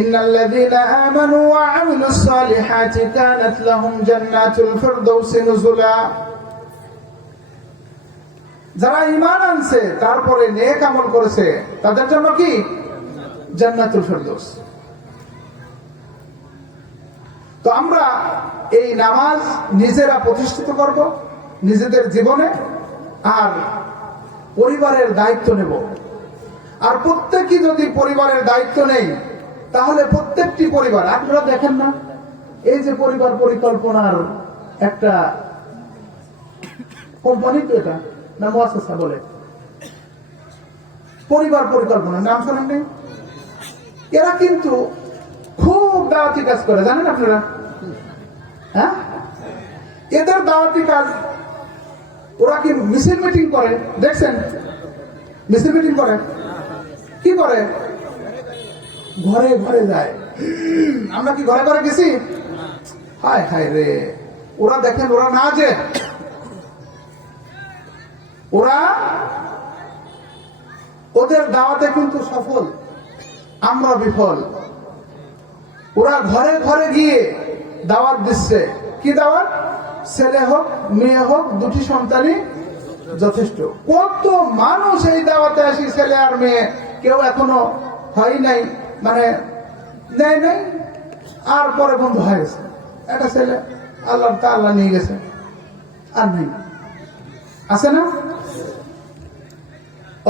ইন্নাল্লাযীনা আমানু ওয়া আমিলুস সালিহাতি কানাত লাহুম জান্নাতুল ফিরদাউসি নুজুলা। যারা ঈমান আনছে তারপরে নেক আমল করেছে তাদের জন্য কি জান্নাতুল ফিরদাউস। তো আমরা এই নামাজ নিজেরা প্রতিষ্ঠিত করব নিজেদের জীবনে, আর পরিবারের দায়িত্ব নেব। আর প্রত্যেকই যদি পরিবারের দায়িত্ব নেই তাহলে প্রত্যেকটি পরিবার, আপনারা দেখেন না এই যে পরিবার পরিকল্পনার একটা কোম্পানি, তো এটা না মুআসসাসা বলে, পরিবার পরিকল্পনা নাম শোনেন নেই? এরা কিন্তু খুব দাওয়াতি কাজ করে, জানেন আপনারা? হ্যাঁ, এদের দাওয়াতি কাজ, ওরা কি মিছিল মিটিং করে দেখছেন? মিছিল মিটিং করে কি করে? ঘরে ঘরে যায়। আমরা কি ঘরে ঘরে গেছি? হায় হায় রে, ওরা দেখেন, ওরা না যে ওরা ওদের দাওয়াতে কিন্তু সফল, আমরা বিফল। ওরা ঘরে ঘরে গিয়ে দাওয়াত দিচ্ছে। কি দাওয়াত? ছেলে হোক মেয়ে হোক দুটি সন্তানই যথেষ্ট। কত মানুষ এই দাওয়াতে আসি, ছেলে আর মেয়ে কেউ এখনো হয় নাই, মানে নেয় নাই, আর পরে বন্ধু হয়ে গেছে। একটা ছেলে আল্লাহ নিয়ে গেছে, আর নেই, আছে না?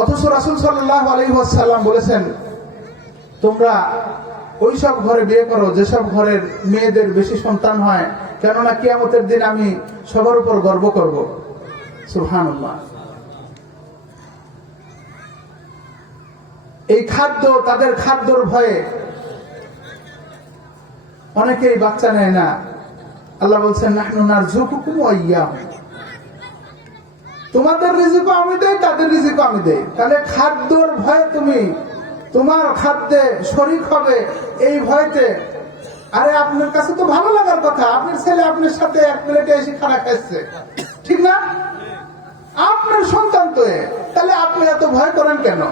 অথচ রাসূল সাল্লাল্লাহু আলাইহি ওয়াসাল্লাম বলেছেন, তোমরা ওইসব ঘরে বিয়ে করো যেসব ঘরের মেয়েদের বেশি সন্তান হয়, কেননা কিয়ামতের দিন আমি সবার উপর গর্ব করব। সুবহানাল্লাহ। এই খাদ্য, তাদের খাদ্যর ভয়ে অনেকেই বাচ্চা নেয় না। আল্লাহ বলছেন, নাহনু নারযুকুকুম ওয়া ইয়্যাহুম, তোমাদের রিজিকও আমি দেই, তাদের রিজিকও আমি দেই। তাহলে খাদ্যর ভয়ে তুমি তোমার খাদ্যে শরীক হবে, এই ভয়তে। আরে আপনার কাছে তো ভালো লাগার কথা, আপনার ছেলে আপনার সাথে এক প্লেটে এসে খানা খাচ্ছে, ঠিক না? আপনার সন্তান তো, তাহলে আপনি এত ভয় করেন কেন?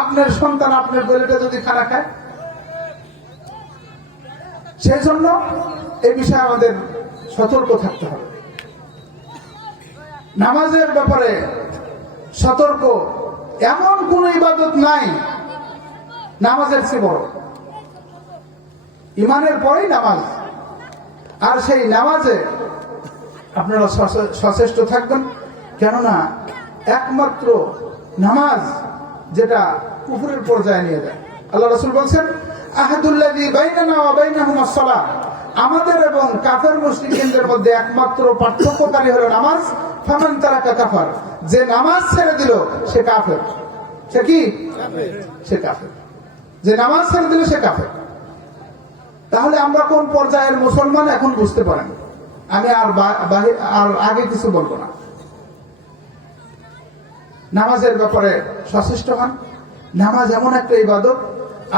আপনার সন্তান আপনার প্লেটে যদি খানা খায়। সেই জন্য এই বিষয়ে আমাদের সতর্ক থাকতে হবে। নামাজের ব্যাপারে সতর্ক। এমন কোন ইবাদত নাই নামাজের চেয়ে বড়। ইমানের পরেই নামাজ, আর সেই নামাজে আপনারা সচেষ্ট থাকবেন, কেননা একমাত্র নামাজ যেটা কুফরের পর্যায়ে নিয়ে যায়। আল্লাহ রাসূল বলছেন, আহাদুল্লাযী বাইনানা ওয়া বাইনাহুমুস সালাহ, আমাদের এবং কাফের মুশরিকদের মধ্যে একমাত্র পার্থক্যকারী হলো নামাজ। ফামান তারাকা কাফার, যে নামাজ ছেড়ে দিল সে কাফের। সে কি? সে কাফের। যে নামাজ ছেড়ে দিল সে কাফের। তাহলে আমরা কোন পর্যায়ের মুসলমান এখন বুঝতে পারেন। আমি আর আগে কিছু বলবো না। নামাজের ব্যাপারে সচেষ্ট হন। নামাজ এমন একটা ইবাদত,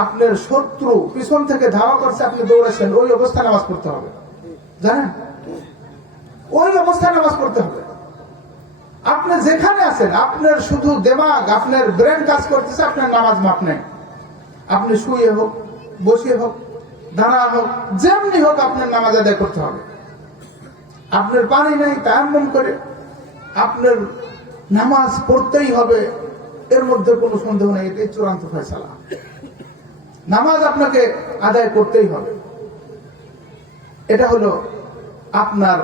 আপনার শত্রু পিছন থেকে ধাওয়া করছে, আপনি দৌড়েছেন, ওই অবস্থায় নামাজ পড়তে হবে, জানেন? ওই অবস্থায় নামাজ পড়তে হবে। আপনি যেখানে আছেন, আপনার শুধু দেমাগ, আপনার ব্রেন কাজ করতেছে, আপনার নামাজ মাপ নেই। আপনি শুয়ে হোক, বসে হোক, দাঁড়া হোক, যেমনি হোক আপনার নামাজ আদায় করতে হবে। আপনার পানি নেই, তায়াম্মুম করে আপনার নামাজ পড়তেই হবে, এর মধ্যে কোনো সন্দেহ নেই। এটাই চূড়ান্ত ফয়সালা। নামাজ আপনাকে আদায় করতেই হবে। এটা হলো আপনার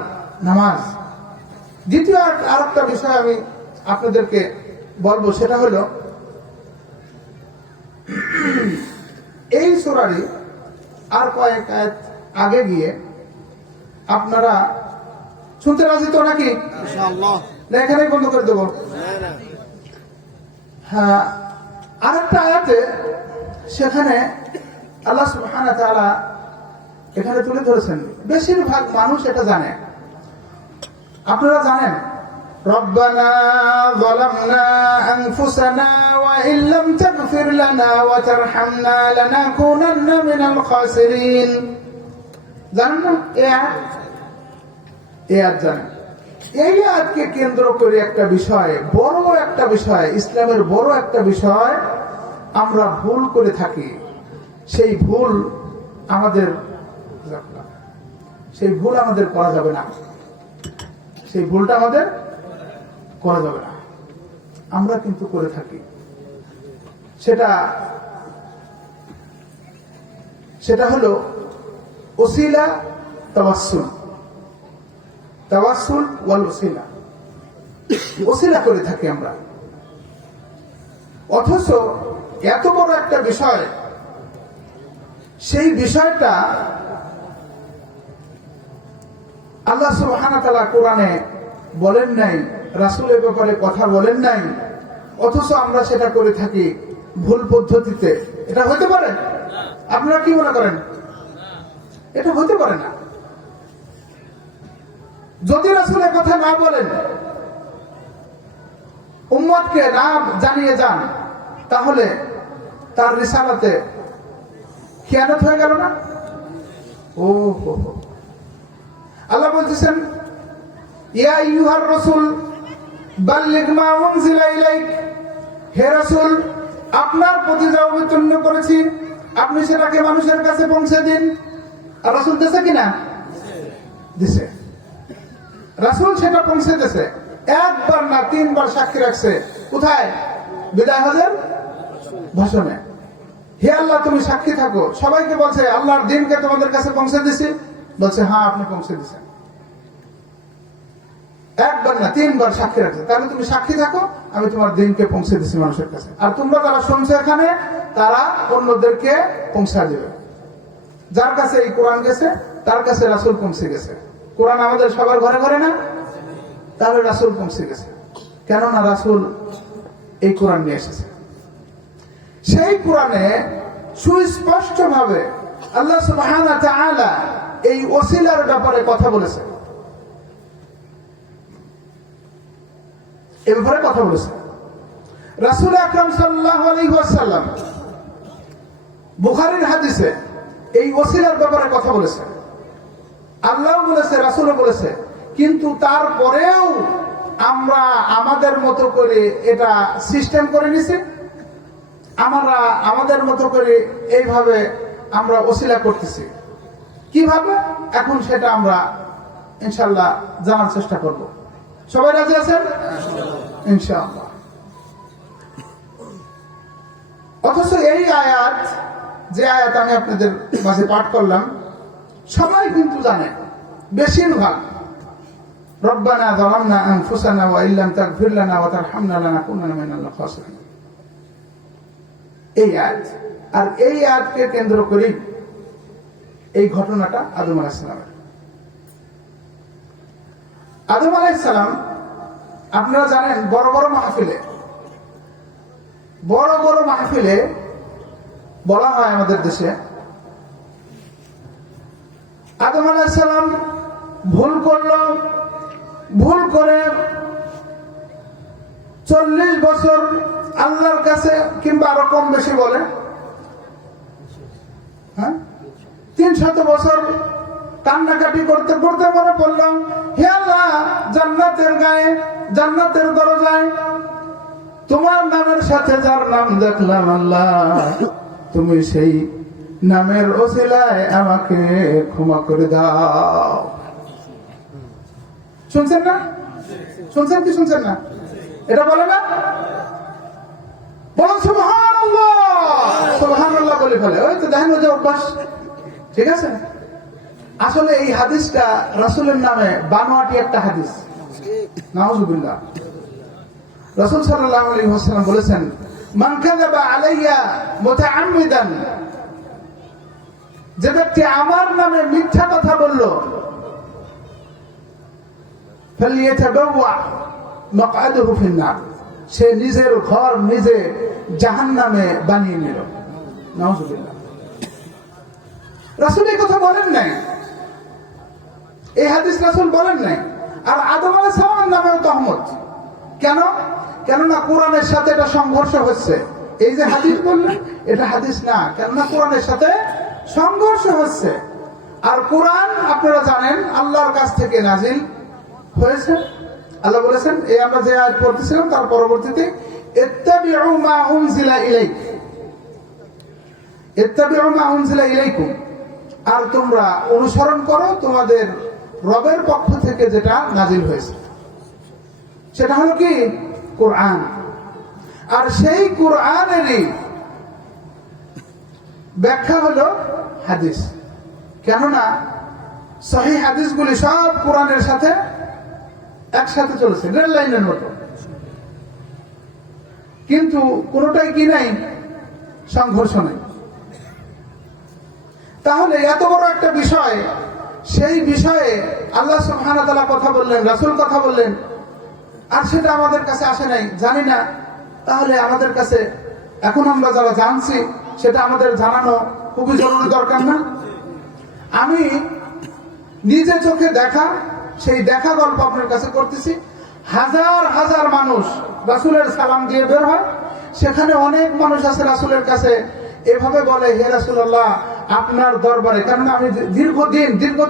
নামাজ। দ্বিতীয় আরেকটা বিষয় আমি আপনাদেরকে বলবো, সেটা হলো এই সূরারই আর কয়েক আয়াত আগে গিয়ে, আপনারা শুনতে রাজি তো নাকি? ইনশাআল্লাহ। না এখানেই বন্ধ করে দেবো? হ্যাঁ, আরেকটা আয়াতে সেখানে আল্লাহ সুবহানাহু ওয়া তাআলা এখানে তুলে ধরেছেন, বেশিরভাগ মানুষ এটা জানে। আপনারা জানেন, রব্বানা যালামনা আনফুসানা ওয়া ইল্লাম তাগফির লানা ওয়া তারহামনা লানাকুনান্না মিনাল খাসিরিন। জানেন না এই আয়াত? জানেন? এই আয়াতকে কেন্দ্র করে একটা বিষয়, বড় একটা বিষয়, ইসলামের বড় একটা বিষয় আমরা ভুল করে থাকি। সেই ভুল আমাদের সেই ভুল আমাদের করা যাবে না, সেই ভুলটা আমাদের করা যাবে না। আমরা কিন্তু করে থাকি। সেটা হলো ওসিলা তাওয়াসসুল, তাওয়াসসুল ওয়াল ওসিলা। ওসিলা করে থাকি আমরা, অথচ এত বড় একটা বিষয়, সেই বিষয়টা আল্লাহ সুবহানাহু ওয়া তাআলা কোরআনে বলেন নাই, রাসূলের ব্যাপারে কথা বলেন নাই, অথচ আমরা সেটা করে থাকি ভুল পদ্ধতিতে। এটা হতে পারে? আপনারা কি মনে করেন? এটা হতে পারে না। যদি রাসূলের কথা না বলেন, উম্মতকে না জানিয়ে যান, তাহলে তার রিসালাতে খিয়ানত হয়ে গেল না? ও হো হো। আল্লাহ বলতেছেন, ইয়া আইয়ুহার রাসূল বাল্লিগ মা উনজিলা ইলাইক, হে রাসূল, আপনার প্রতি যা অবতীর্ণ করেছি আপনি সেটাকে মানুষের কাছে পৌঁছে দিন। আর রাসূল দিয়েছে কিনা? দিছে। রাসূল সেটা পৌঁছে দিয়েছে, একবার না 3 বার সাক্ষী রাখছে। কোথায়? বিদায় হজের ভাষণে। হে আল্লাহ, তুমি সাক্ষী থাকো। সবাইকে বলছে আল্লাহর দ্বীনকে তোমাদের কাছে পৌঁছে দিছি, বলছে হ্যাঁ আপনি পৌঁছে দিচ্ছেন। একবার না 3 বার সাক্ষী রাখছে। তাহলে তুমি সাক্ষী থাকো, আমি তোমার দ্বীনকে পৌঁছে দিচ্ছি মানুষের কাছে। আর তোমরা যারা শুনছো এখানে, তারা অন্যদেরকে পৌঁছা দেবে। যার কাছে এই কোরআন গেছে তার কাছে রাসূল পৌঁছে গেছে। কোরআন আমাদের সবার ঘরে ঘরে না? তাহলে রাসূল পৌঁছে গেছে। কেননা রাসূল এই কোরআন নিয়ে এসেছে। সেই কোরআনে সুস্পষ্ট ভাবে আল্লাহ সুবহানাহু ওয়া তাআলা এই ওসিলার ব্যাপারে কথা বলেছে, এ ব্যাপারে কথা বলেছে। রাসূল আকরাম সাল্লাল্লাহু আলাইহি ওয়াসাল্লাম বুখারীর হাদিসে এই ওসিলার ব্যাপারে কথা বলেছে। আল্লাহ বলেছে, রাসূলও বলেছে, কিন্তু তারপরেও আমরা আমাদের মতো করে এটা সিস্টেম করে নিছি। আমরা আমাদের মতো করে এইভাবে আমরা ওসিলা করতেছি। কিভাবে? এখন সেটা আমরা ইনশাআল্লাহ জানার চেষ্টা করব। সবাই রাজি আছেন? ইনশাআল্লাহ। অথচ এই আয়াত, যে আয়াত আমি আপনাদের মাঝে পাঠ করলাম, সবাই কিন্তু জানে, বেশিরভাগ। রব্বানা যালামনা আনফুসানা ওয়া ইল্লাম তাগফির লানা ওয়া তারহামনা লানাকুনান্না মিনাল খাসিরিন। এই আয়াত, আর এই আয়াতকে কেন্দ্র করে এই ঘটনাটা আদম আলাইহিস সালামের। আদম আলাইহিস সালাম, আপনারা জানেন, বড় বড় মাহফিলে বলা হয় আমাদের দেশে, আদম আলাইহিস সালাম ভুল করলো, ভুল করে 40 বছর আল্লাহর কাছে, কিংবা আরো কম বেশি বলে, 300 বছর কান্নাকাটি করতে করতে মনে পড়ল, হে আল্লাহ, জান্নাতের গায়ে, জান্নাতের দরজায় তোমার নামের সাথে যার নাম দেখলাম, আল্লাহ তুমি সেই নামের ওসিলায় আমাকে ক্ষমা করে দাও। শুনছেন না? শুনছেন কি শুনছেন না? এটা বলে না? বলুন সুবহানাল্লাহ। সুবহানাল্লাহ বলে ফেলে। ওই তো দেখেন, ওই যে অভ্যাস। ঠিক আছে? আসলে এই হাদিসটা রাসূলের নামে বানোয়াটি একটা হাদিস। নাউযুবিল্লাহ। রাসূল সাল্লাল্লাহু আলাইহি ওয়াসাল্লাম বলেছেন, মান কাযাবা আলাইয়া মুতাআম্মিদান, যে ব্যক্তি আমার নামে মিথ্যা কথা বলল, ফালিয়াতাবাওয়া মাকআদাহু ফিন-নার, সে নিজের ঘর নিজে জাহান্নামে বানিয়ে নিল। নাউযুবিল্লাহ। রাসূল এই কথা বলেন নাই, এই হাদিস রাসূল বলেন নাই। আর আদম আলাইহিস সালামের নামেও তহমত। কেন? কেননা কোরআনের সাথে এটা সংঘর্ষ হচ্ছে। এই যে হাদিস বললেন, এটা হাদিস না, কেননা কোরআনের সাথে সংঘর্ষ হচ্ছে। আর কোরআন আপনারা জানেন আল্লাহর কাছ থেকে নাজিল হয়েছে। আল্লাহ বলেছেন, এই আমরা যে আয়াত পড়তেছিলাম তার পরবর্তীতে, ইত্তাবিউ মা উনজিলা ইলাইক, ইত্তাবিউ মা উনজিলা ইলাইকুম, আর তোমরা অনুসরণ করো তোমাদের রবের পক্ষ থেকে যেটা নাজিল হয়েছে, সেটা হলো কি কোরআন। আর সেই কোরআনেরই ব্যাখ্যা হলো হাদিস। কেননা সহিহ হাদিসগুলি সব কোরআনের সাথে একসাথে চলেছে, রেল লাইনের মতো, কিন্তু কোনোটাই কি নাই, সংঘর্ষ নেই। তাহলে এত বড় একটা বিষয়, সেই বিষয়ে আল্লাহ সুবহানাহু ওয়া তাআলা কথা বললেন, রাসূল কথা বললেন, আর সেটা আমাদের কাছে আসে নাই, জানি না। তাহলে আমাদের কাছে এখন আমরা যারা জানছি সেটা আমাদের জানানো খুবই জরুরি, দরকার না? আমি নিজে চোখে দেখা, সেই দেখা গল্প আপনার কাছে করতেছি। হাজার হাজার মানুষ রাসূলের সালাম দিয়ে বের হয়, সেখানে অনেক মানুষ আছে রাসূলের কাছে এভাবে বলে, হে রাসূলুল্লাহ আপনার দরবারে, কারণ আমি দীর্ঘ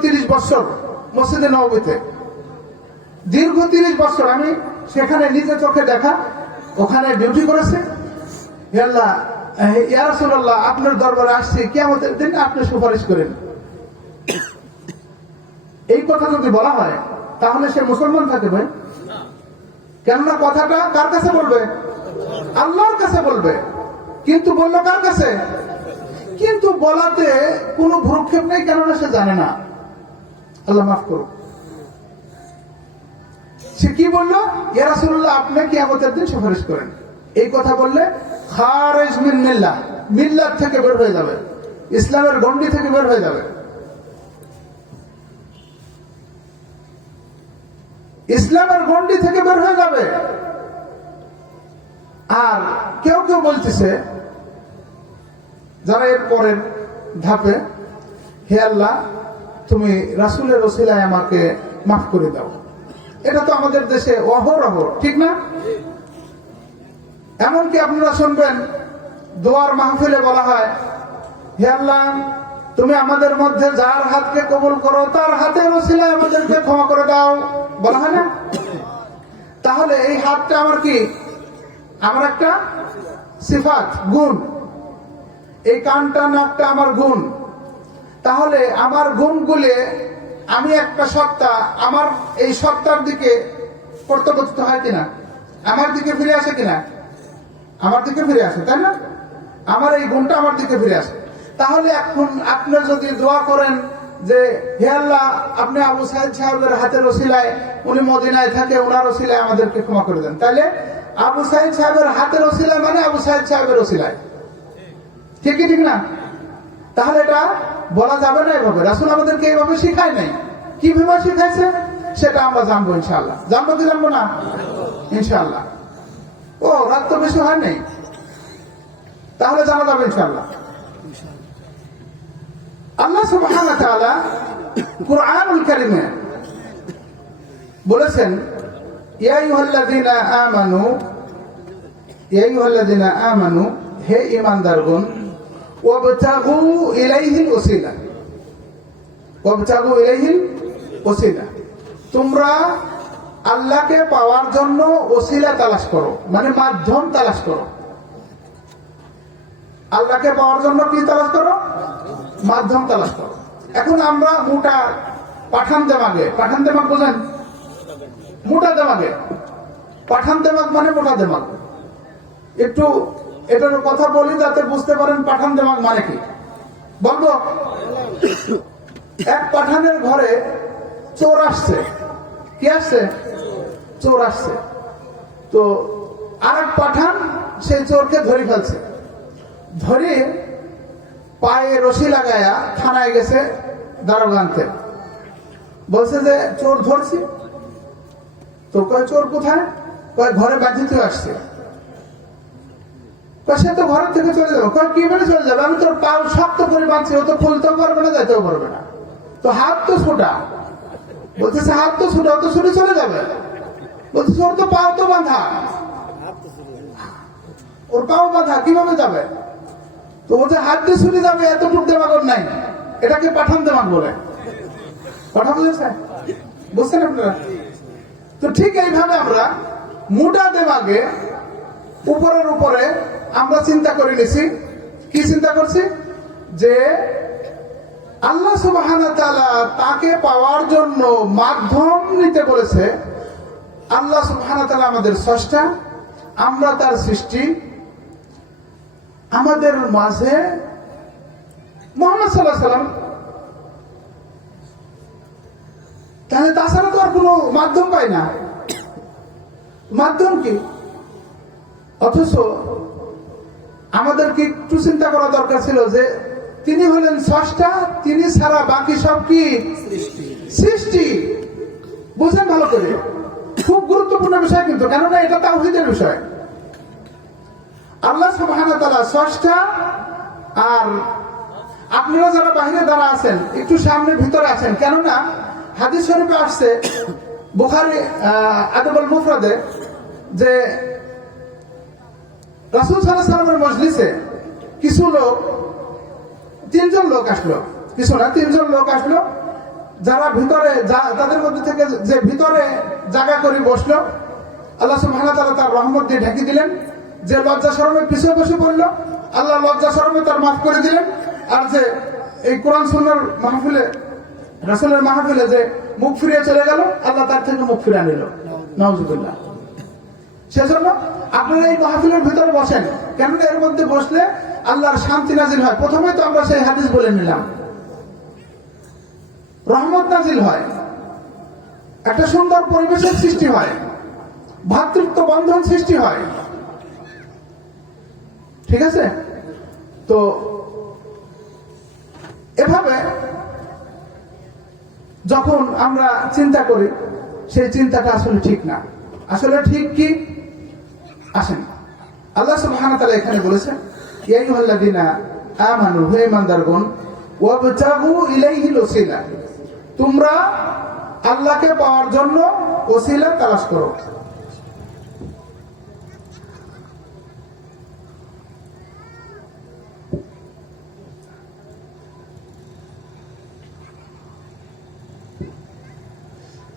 30 বছর মসজিদে নববীতে, দীর্ঘ 30 বছর আমি সেখানে নিজে চোখে দেখা, ওখানে ডিউটি করেছে। হে আল্লাহ, ইয়া রাসূলুল্লাহ আপনার দরবারে আসছি, কিয়ামতের দিন আপনি সুপারিশ করেন। এই কথা যদি বলা হয় তাহলে সে মুসলমান থাকে ভাই? কেননা কথাটা কার কাছে বলবে? আল্লাহর কাছে বলবে। কিন্তু বললো কার কাছে? কিন্তু বলাতে কোনো ভ্রুক্ষেপ নেই, কেননা সে জানে না। আল্লাহ মাফ করুন। সে কি বললো? ইয়া রাসূলুল্লাহ আপনি কিয়ামতের দিন সুপারিশ করেন। এই কথা বললে খারিজ মিন মিল্লাহ, মিল্লাত থেকে বের হয়ে যাবে, ইসলামের গণ্ডি থেকে বের হয়ে যাবে, ইসলামের গণ্ডি থেকে বের হয়ে যাবে। আর কেউ কেউ বলতেছে, যারা এর পরের ধাপে, হে আল্লাহ তুমি রাসূলের ওসিলায় আমাকে মাফ করে দাও। এটা তো আমাদের দেশে অহরহ, ঠিক না? এমনকি আপনারা শুনবেন দোয়ার মাহফিলে বলা হয়, হে আল্লাহ তুমি আমাদের মধ্যে যার হাতকে কবুল করো তার হাতের ওসিলায় আমাদেরকে ক্ষমা করে দাও, বলা হয় না? তাহলে এই হাতটা আমার কি? আমার একটা সিফাত, গুণ। এই কানটা, নাকটা আমার গুণ। তাহলে আমার গুণগুলি, আমি একটা সত্তা, আমার এই সত্তার দিকে প্রত্যাবর্তিত হয় কিনা, আমার দিকে ফিরে আসে কিনা? আমার দিকে ফিরে আসে, তাই না? আমার এই গুণটা আমার দিকে ফিরে আসে। তাহলে এখন আপনি যদি দোয়া করেন যে হে আল্লাহ আপনি আবু সাইদ সাহেবের হাতের ওসিলায়, উনি মদিনায় থাকে, ওনার ওসিলায় আমাদেরকে ক্ষমা করে দেন, তাহলে আবু সাইদ সাহেবের হাতের ওসিলায় মানে আবু সাইদ সাহেবের ওসিলায়, ঠিকই ঠিক না? তাহলে এটা বলা যাবে না এভাবে। রাসূল আমাদেরকে এইভাবে শিখায় নাই। কিভাবে শিখাইছে সেটা আমরা জানবো ইনশাআল্লাহ। জানবো কি জানবো না? ইনশাআল্লাহ। ও রাত তো বেশি হয় নাই, তাহলে জানা যাবে ইনশাআল্লাহ। আল্লাহ সুবহানাহু ওয়া তাআলা কুরআনুল কারীমে বলেছেন, ইয়া আইয়ুহাল্লাযীনা আমানু, ইয়া আইয়ুহাল্লাযীনা আমানু, হে ঈমানদারগণ, ওয়াবতাগু ইলাইহিল ওসিলা, ওয়াবতাগু ইলাইহিল ওসিলা, তোমরা আল্লাহকে পাওয়ার জন্য ওসিলা তালাশ করো, মানে মাধ্যম তালাশ করো। আল্লাহকে পাওয়ার জন্য কি তালাশ করো? মাধ্যম তালাশ করো। এখন আমরা মোটা পাঠান দেমাগে, পাঠান দেমাগ বোঝেন? মোটা দেমাগে, পাঠান দেমাগ মানে মোটা দেমাগ। একটু এটার কথা বলি যাতে বুঝতে পারেন পাঠান দেমাগ মানে কি। বলবো, এক পাঠানের ঘরে চোর আসছে। কি আসছে? চোর আসছে। তো আরেক পাঠান সেই চোরকে ধরে ফেলছে। ধরে পায়ে রশি লাগায়া থানায় গেছে দারোগা আনতে। বলছে যে চোর ধরছি। তো কয় চোর কোথায়? কয় ঘরে বাঁধিতে আসছে। সে তো ঘরের থেকে চলে যাবে। কয় কি বলে চলে যাবে? আমি তোর পাও শক্ত করে বাঁধছি, ও তো খুলতেও পারবে না, যাইতেও পারবে না। তো হাত তো ছোটা। বলতেছে হাত তো ছোটা, ও তো ছুটে চলে যাবে। বলতেছে ওর তো পাও তো বাঁধা, ওর পাও বাঁধা, কিভাবে যাবে? তো ও যে হাত দিয়ে ছুটে যাবে এতটুক দেমাগর নাই, এটাকে পাঠান দেমাগ বলে। কথা বুঝেছে? বুঝছেন আপনারা? তো ঠিক এইভাবে আমরা মোটা দেমাগে উপরের উপরে আমরা চিন্তা করে নিছি। কি চিন্তা করছি? যে আল্লাহ সুবহানাহু ওয়া তাআলা তাকে পাওয়ার জন্য মাধ্যম নিতে বলেছে। আল্লাহ সুবহানাহু ওয়া তাআলা আমাদের স্রষ্টা, আমরা তার সৃষ্টি, আমাদের মাঝে মুহাম্মদ সাল্লাল্লাহু আলাইহি ওয়াসাল্লাম, তাহলে তাছাড়া তো আর কোনো মাধ্যম পাই না। মাধ্যম কি? অথচ আমাদেরকে একটু চিন্তা করা দরকার ছিল যে তিনি হলেন স্রষ্টা, তিনি ছাড়া বাকি সব কি সৃষ্টি। বুঝেন ভালো করে, খুব গুরুত্বপূর্ণ বিষয় কিন্তু, কেননা এটা তাওহীদের বিষয়। আল্লাহ সুবহানাহু ওয়া তাআলা স্রষ্টা, আর আপনারা যারা বাইরে দাঁড়া আছেন একটু সামনে ভিতরে আছেন, কেননা হাদিস শরীফে আসছে বুখারী আদবুল মুফরাদে যে রাসূল সাল্লাল্লাহু আলাইহি ওয়াসাল্লামের মজলিসে কিছু লোক, তিনজন লোক আসলো, কিছু না তিনজন লোক আসলো, যারা ভিতরে, তাদের মধ্যে থেকে যে ভিতরে জায়গা করে বসলো, আল্লাহ সুবহানাহু ওয়া তাআলা তার রহমত দিয়ে ঢেকে দিলেন। যে লজ্জা শরমে পিছিয়ে বসে পড়লো, আল্লাহ লজ্জা শরমে তার মাফ করে দিলেন। আর যে এই কোরআন সুন্নাহর মাহফিলে, রাসূলের মাহফিলে যে মুখ ফিরিয়ে চলে গেল, আল্লাহ তার থেকে মুখ ফিরিয়ে নিল। নাউজুবিল্লাহ। সেজন্য আপনারা এই মাহফিলের ভিতরে বসেন, কেননা এর মধ্যে বসলে আল্লাহর শান্তি নাজিল হয়। প্রথমে তো আমরা সেই হাদিস বলে নিলাম, রহমত নাজিল হয়, একটা সুন্দর পরিবেশের সৃষ্টি হয়, ভ্রাতৃত্ব বন্ধন সৃষ্টি হয়। ঠিক আছে? তো এভাবে যখন আমরা চিন্তা করি, সেই চিন্তাটা আসলে ঠিক না। আসলে ঠিক কি? আসেন, আল্লাহ সুবহানাহু ওয়া তাআলা এখানে বলেছেন, ইয়া আইয়ুহাল্লাযীনা আমানু, হে ঈমানদারগণ, ওয়াবতাগু ইলাইহিল ওসিলা, তোমরা আল্লাহকে পাওয়ার জন্য ওসিলা তালাশ করো।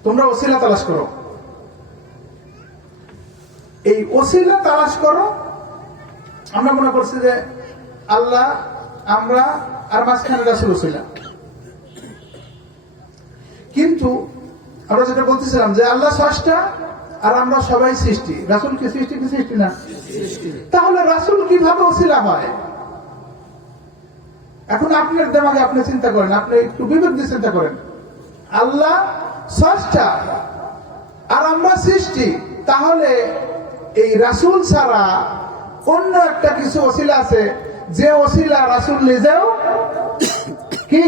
তোমরা ওসিলা তালাশ করো। এই ওসিলা তালাশ করো, আমরা মনে করছি যে আল্লাহ, আমরা, আর মাঝখানে রাসূল ওসিলা। কিন্তু আমরা যেটা বলতেছিলাম যে আল্লাহ স্রষ্টা আর আমরা সবাই সৃষ্টি। রাসূল কি সৃষ্টি, কি সৃষ্টি না? তাহলে রাসূল কিভাবে ওসিলা হয়? এখন আপনার দিমাগে আপনি চিন্তা করেন, আপনি একটু বিবেক দিয়ে চিন্তা করেন। আল্লাহ স্রষ্টা আর আমরা সৃষ্টি, তাহলে এই রাসূল ছাড়া অন্য একটা কিছু ওসিলা আছে, যে ওসিলা রাসূল নিজেও কি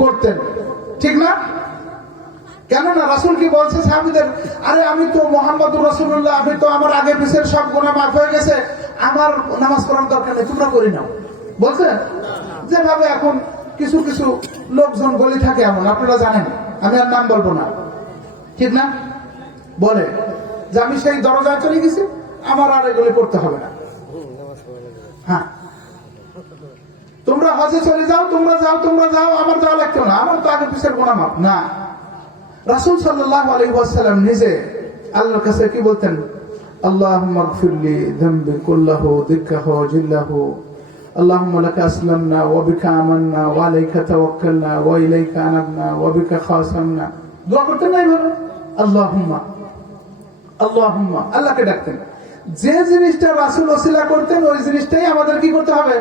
করতেন, ঠিক না? কেননা রাসূল কি বলছে সাহাবীদের, আরে আমি তো মুহাম্মদুর রাসূলুল্লাহ, আমি তো, আমার আগে পিছের সব গুনাহ মাফ হয়ে গেছে, আমার নামাজ পড়ার দরকার নেই, তোমরা করে নাও। বলছে? যেভাবে এখন কিছু কিছু লোকজন বলে থাকে, এমন আপনারা জানেন, আমি আর নাম বলবো না, ঠিক না? বলে যে আমি সেই দরজায় চলে গেছি, আমার আর এগুলো করতে হবে না। হ্যাঁ, তোমরা হজে চলে যাও, তোমরা যাও, তোমরা যাও, আমার যাওয়া লাগতো না, আমার তো আগে পিছের গুনাহ মাফ না। রাসূল সাল্লাল্লাহু আলাইহি ওয়াসাল্লাম নিজে আল্লাহর কাছে কি বলতেন? আল্লাহুম্মা গফিরলি যামবি কুল্লাহু দিক্কাহু ওয়া জিল্লাহু, আল্লাহুম্মা লাকা আসলামনা ওয়া বিকা আমান্না ওয়া আলাইকা তাওয়াক্কালনা ওয়া ইলাইকা আনাবনা ওয়া বিকা খাসামনা। দোয়া করতেন না এইভাবে? আল্লাহুম্মা, আল্লাহুম্মা, আল্লাহকে ডাকতেন। যে জিনিসটা রাসূল ওসিলা করতেন, ওই জিনিসটাই আমাদের কি করতে হবে।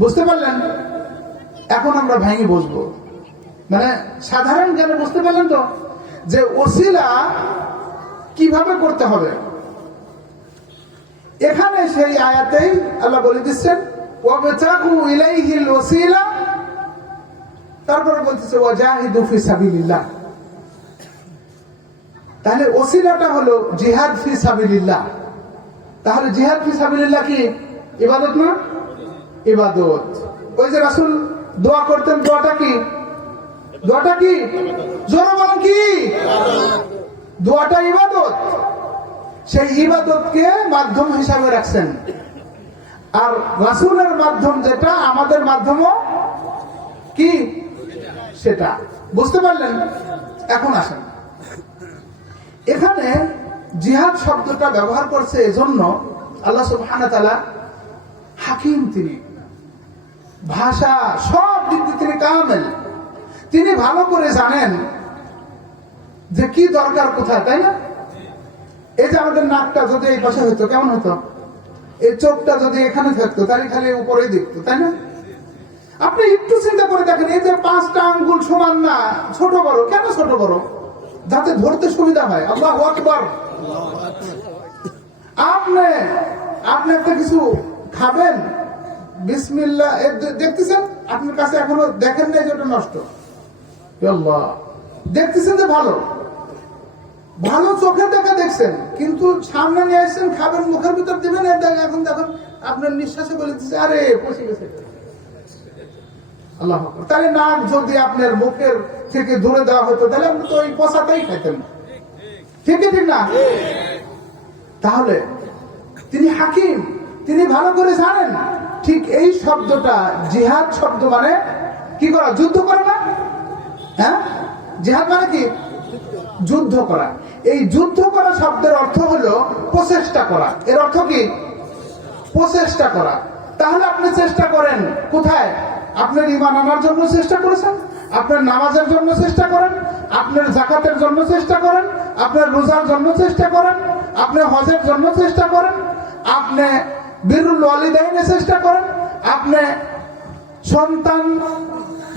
বুঝতে পারলেন? এখন আমরা ভেঙে বসবো, মানে সাধারণ জ্ঞানে বুঝতে পারলেন তো যে ওসিলা কিভাবে করতে হবে। এখানে সেই আয়াতেই আল্লাহ বলে দিচ্ছেন, ওয়াবতাগু ইলাইহিল ওসিলা, তারপরে বলতেছে ওয়াজাহিদু ফি সাবিলিল্লাহ। তাহলে ওসিলাটা হলো জিহাদ ফি সাবিলিল্লাহ। তাহলে জিহাদ ফি সাবিলিল্লাহ কি ইবাদত না? ইবাদত। ওই যে রাসূল দোয়া করতেন, দোয়াটা কি? দোয়াটা কি? জোরে বলেন কি? দোয়াটা ইবাদত। সেই ইবাদতকে মাধ্যম হিসাবে রাখছেন। আর রাসূলের মাধ্যম যেটা, আমাদের মাধ্যমও কি সেটা। বুঝতে পারলেন? এখন আসেন, এখানে জিহাদ শব্দটা ব্যবহার করছে এজন্য, আল্লাহ সুবহানাহু ওয়া তাআলা হাকিম, তিনি ভাষা সব দিক দিয়ে তিনি কামেল। তিনি ভালো করে জানেন যে কি দরকার কোথায়, তাই না? এই যে আমাদের নাকটা যদি এই পাশে হইতো কেমন হতো, এই চোখটা যদি এখানে থাকতো তাহলে খালি উপরেই দেখতো, তাই না? আপনি একটু চিন্তা করে দেখেন, এই যে 5টা আঙ্গুল সমান না, ছোট বড় কেন? ছোট বড় যাতে ধরতে সুবিধা হয়। আল্লাহু আকবার। আপনি একটা কিছু খাবেন, বিসমিল্লাহ দেখতেছেন, আপনার কাছে এখনো দেখেন নাই যে ওটা নষ্ট, আল্লাহ দেখতেছেন যে ভালো ভালো চোখে দেখা দেখছেন, কিন্তু সামনে নিয়ে আসছেন, খাবেন, মুখের ভিতর দিবেন, এখন দেখুন আপনার নিঃশ্বাসে বলে দিচ্ছে আরে পচে গেছে। আল্লাহ, তাহলে নাক যদি আপনার মুখের থেকে দূরে দেওয়া হতো তাহলে আপনি তো ওই পচাটাই খাইতেন, ঠিক না? তাহলে তিনি হাকিম, তিনি ভালো করে জানেন। ঠিক এই শব্দটা জিহাদ শব্দ মানে কি করা? যুদ্ধ করা না? হ্যাঁ, জিহাদ মানে কি? যুদ্ধ করা। এই যুদ্ধ করা শব্দের অর্থ হলো প্রচেষ্টা করা। এর অর্থ কি? প্রচেষ্টা করা। তাহলে আপনি চেষ্টা করেন কোথায়? আপনার ঈমান আনার জন্য চেষ্টা করেছেন, আপনার নামাজের জন্য চেষ্টা করেন, আপনার যাকাতের জন্য চেষ্টা করেন, আপনার রোজার জন্য চেষ্টা করেন, আপনি হজের জন্য চেষ্টা করেন, আপনি বিরুল ওয়ালিদাইনে চেষ্টা করেন, আপনি সন্তান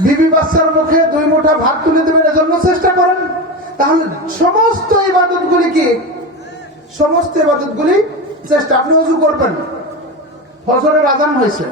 বিবি বাচ্চার মুখে 2 মুঠা ভাত তুলে দেবেন এজন্য চেষ্টা করেন। তাহলে সমস্ত ইবাদতগুলি কি? সমস্ত ইবাদতগুলি চেষ্টা। আপনি ওযু করবেন, ফজরের আযান হয়েছে,